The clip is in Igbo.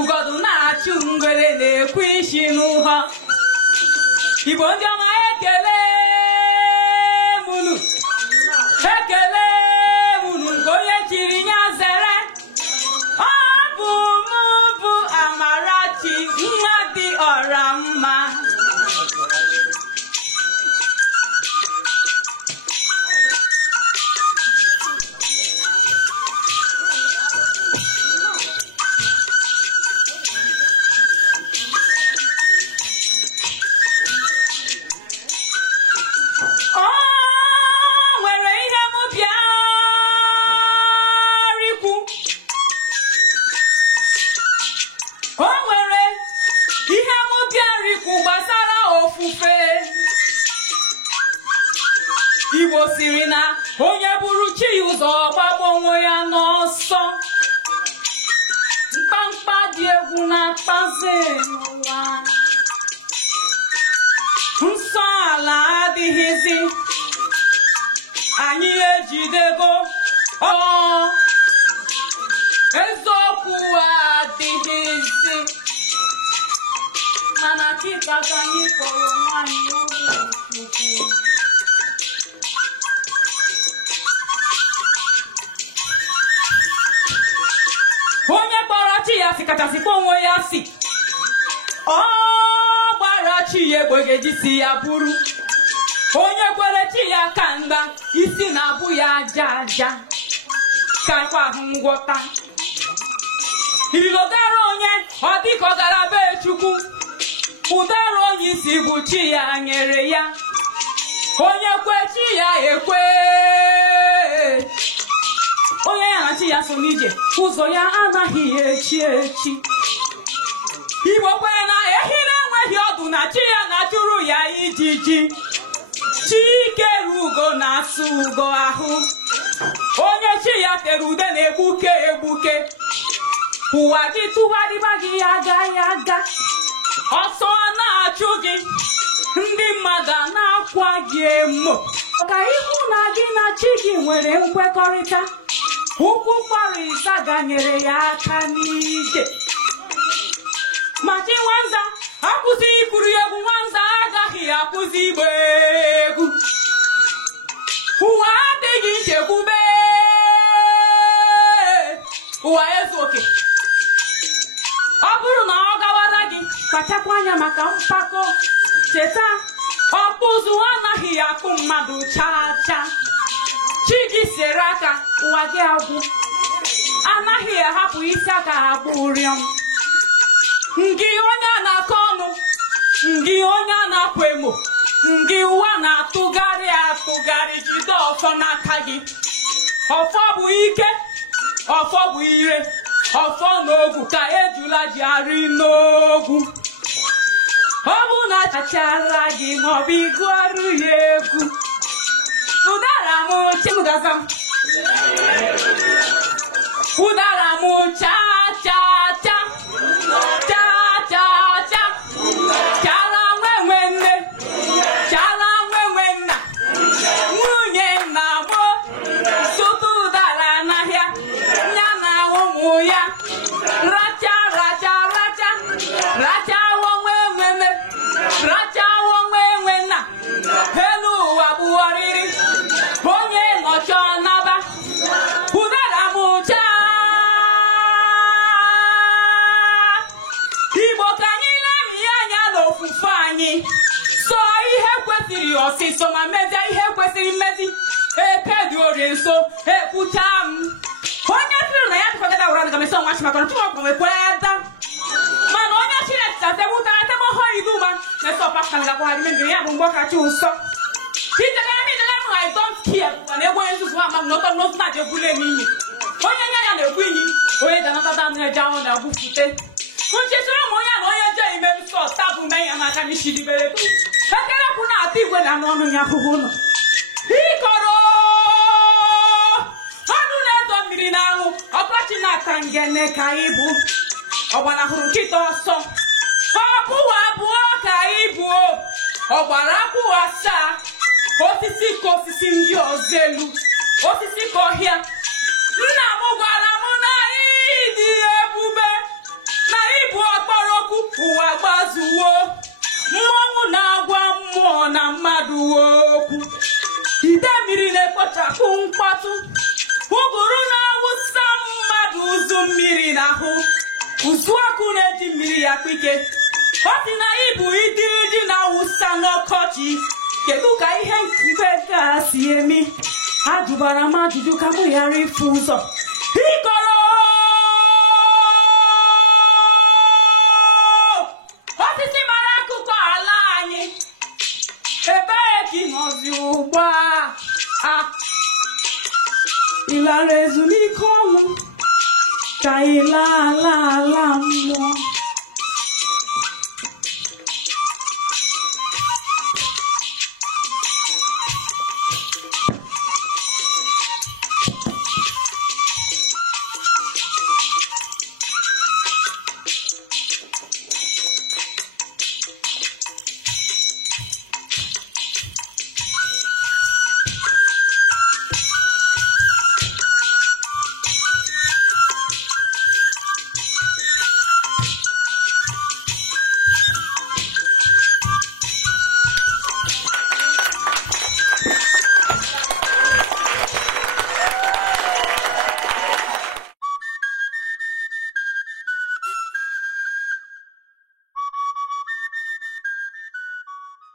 Ugodu na chungwere na-ekwishi n'ụha Igbo ndị ọma ekele munu nke onye chiri nya zere ọ bụ mụ bụ Amarachi nwa dị ọra mma Igbo siri na onye buru chi ụzọ gbagbo onwe ya n'ọsọ mkpamkpa dị egwu na-akpazi n'ụwa nsọ ala adịghịzi anyị ejidego eziokwu adịghịzi mana kịta ka anyị kpọrọ nwanyị ụlọ onye gbara chi ya si kachasịkwa onwe ya si ọ gbara chi ya egbegeji si ya bụrụ onye kwere chi ya ka mgba isi na-abụ ya aja aja kakwa ahụ ngwọta irilodara onye ọ dịka ọ gara be Chukwu ụdara onye isi bụ chi ya nyere ya onye kwe chi ya ekwe onye ya na chi ya so n'ije ụzọ ya anaghị echi echi Igbo kwere na ehi na-enweghị ọdụ na chi ya na-achụrụ ya ijiji Chikere ugo na-asụ ugo ahụ onye chi ya tere ude na-egbuke egbuke ụwa gị tụgharịba gị agaghị aga ọsọ na-achụ gị ndị mmadụ na-akwa gị emo ka ịhụ na gị na chi gị nwere nkwekọrịta ukwu kparịta ganyere ya aka n'ije ma chi nwanza akwụsị ikuru egwu nwanza agaghị akwụsị igba egwu ụwa adịghị nchekwube ụwa ezu oke ọ bụrụ na ọ gawara gị kpachakwa anya maka mpako cheta ọkpụzụ anaghị akpụ mmadụ chaa chaa chi gị sere aka ụwa gị agwụ anaghị ahapụ isi aka akpụ ụrịọm ngị onye a na-akọ ọnụ ngị onye a na-akwa emo ngị ụwa na-atụgharị atụgharị jide ọfọ n'aka gị ọfọ bụ ike ọfọ bụ ire ọfọ n'ogwu ka ejula ji arị n'ogwu ọ bụ na chachara gị maọbụ ịgụ ọrụ ya egwu ụdara m chimgaza ụdara m cha cha cha cha cha cha chara nwenwe nne chara nwenwe nna nwunye nna gboo zụta ụdara n'ahịa ya na ụmụ ya racha racha racha racha racha onwe nna elu ụwa bụ ọrịrị onye nọchi ọnaba ụdara m cha Igbo ka anyị na-amị anya n'ofufe anyị so ihe kwesịrị ọsịsọ ma mezie ihe kwesịrị mmezi ekedi orie nso ekwucha m onye sịrị na ya dịkọtara ụra na gamesi ọnwa chimaka ntụ ọgụ mekweda mana onye Chineke atebụta atebọhọ iduma na-esọpa kanagakwagharị mebiri ya bụ mgbe ọkacha ụsọ I don't care mana egwe nzuzu ama m na ọtọ n'otu na-adị egbule m iyi onye nya ya na-egwu iyi onye ga-anata dada ngeja ona bufute nchesoro mo ya no ya je ime so tabu me ya maka ni shidibere tu ekere kuna ati gwe na no ya huhu no ikoro anu na do miri na hu opachi na tangene kaibu obana huru kito so abu kaibu ogbara abu asa osisi ko osisi ndi ozelu osisi ko hia nna m gwara m na ịdị ebube na ịbụ ọkpọrọkụ ụwa gbazuwo mmọnwụ na-agwa mmụọ na mmadụ okwu ide mmiri na-ekpochapụ mkpọtụ ụgụrụ na-awụsa mmadụ ụzụ mmiri n'ahụ ụzụ ọkụ na-eji mmiri ya kpike ọ sị na ịbụ ịdị na-awụsa n'ọkọchị kedu ka ihe nkube ka si emi ajụbara m ajụjụ ka mụ ghara ịfụ ụzọ ikoro osisi mara akụkọ ala anyị ebee ka ị nọzi ugbu a ịlara ezumike ọnwụ ka ị laa ala mmụọ